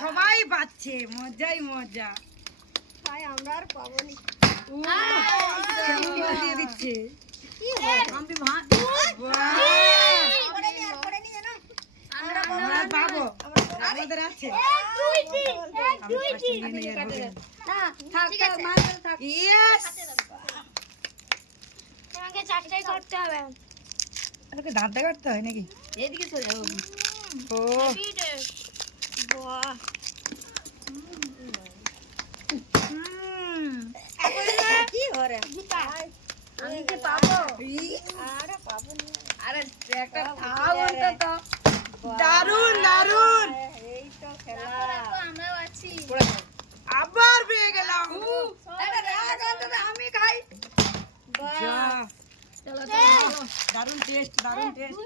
সবাই পাচ্ছে, মজাই মজা। আমরা আর পাবো না। দিয়ে দিচ্ছে আমরা পাবো, আমাদের আছে। চারটাই করতে হবে। দাঁতটা কাটতে হয় নাকি? এদিকে চলে যাবো। ও কি হরে আমি কি পাবো? আরে পাবো না। আরে একটা খাও অন্তত। দারুন দারুন, এই তো খেলা। আমরাও আছি। আবার পেয়ে গেলাম। আমি খাই। দারুন টেস্ট, দারুন টেস্ট।